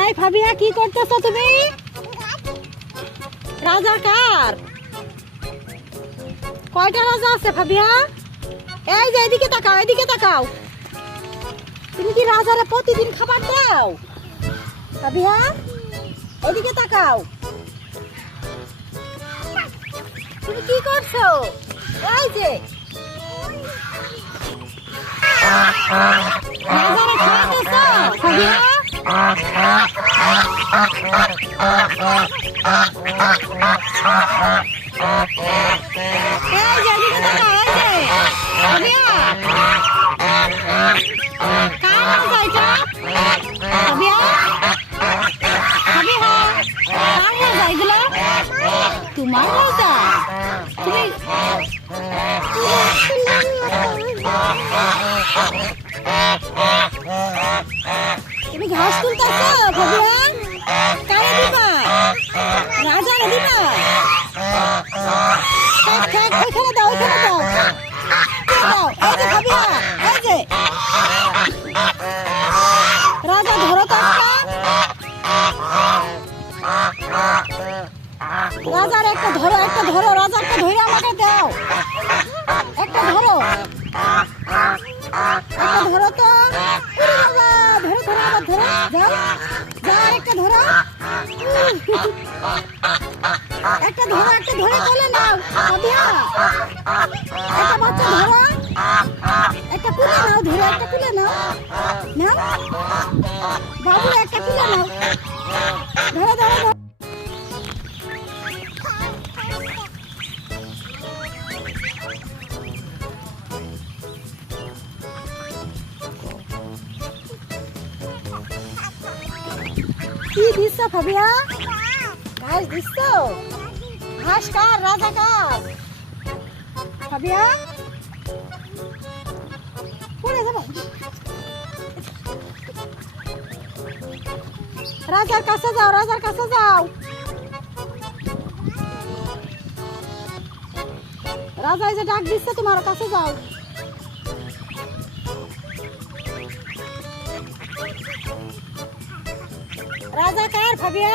এই ফাবিয়া কি করতেছো তুমি? রাজা কার? কয়টা রাজা আছে ফাবিয়া? এই যে এদিকে তাকাও, এদিকে তাকাও। তুমি কি রাজারে প্রতিদিন খাবার দাও? ফাবিয়া এদিকে তাকাও। তুমি কি করছো? এই যে রাজারে খাওয়াতেছো ফাবিয়া? এই যে এদিকে তাকাও, এই যে ফাবিয়া কার রাজা এটা? ফাবিয়া ফাবিয়া কার রাজা এগুলা? তোমার রাজা? তুমি তুমি ঘাস তুলতেছো ফাবিয়া? কারে দিবা? রাজারে দিবা? থাক থাক, ওইখানে দাও, ওইখানে দাও। দাও, এই যে ফাবিয়া, এই যে রাজা ধরো তো একটা। রাজার একটা ধরো, একটা ধরো, রাজারটা ধরে আমাকে দাও। একটা ধরো, একটা ধরো তো। ওরে বাবা, ধরো ধরো, আবার ধরো, যাও যাও, আর একটা ধরো। একটা ধরো, একটা ধরে কোলে নাও ফাবিয়া। একটা বাচ্চা ধরো, একটা কুলে নাও, ধরো একটা কুলে নাও। নাও বাবু, একটা কুলে নাও। ধরো ধরো ধরো। কি দিচ্ছ ফাবিয়া? ঘাস দিচ্ছ? ঘাস কার? রাজা কার? ফাবিয়া পড়ে যাবো। রাজার কাছে যাও, রাজার কাছে যাও। রাজা এই যে ডাক দিচ্ছে, তোমার কাছে যাও। রাজা কার ফাবিয়া?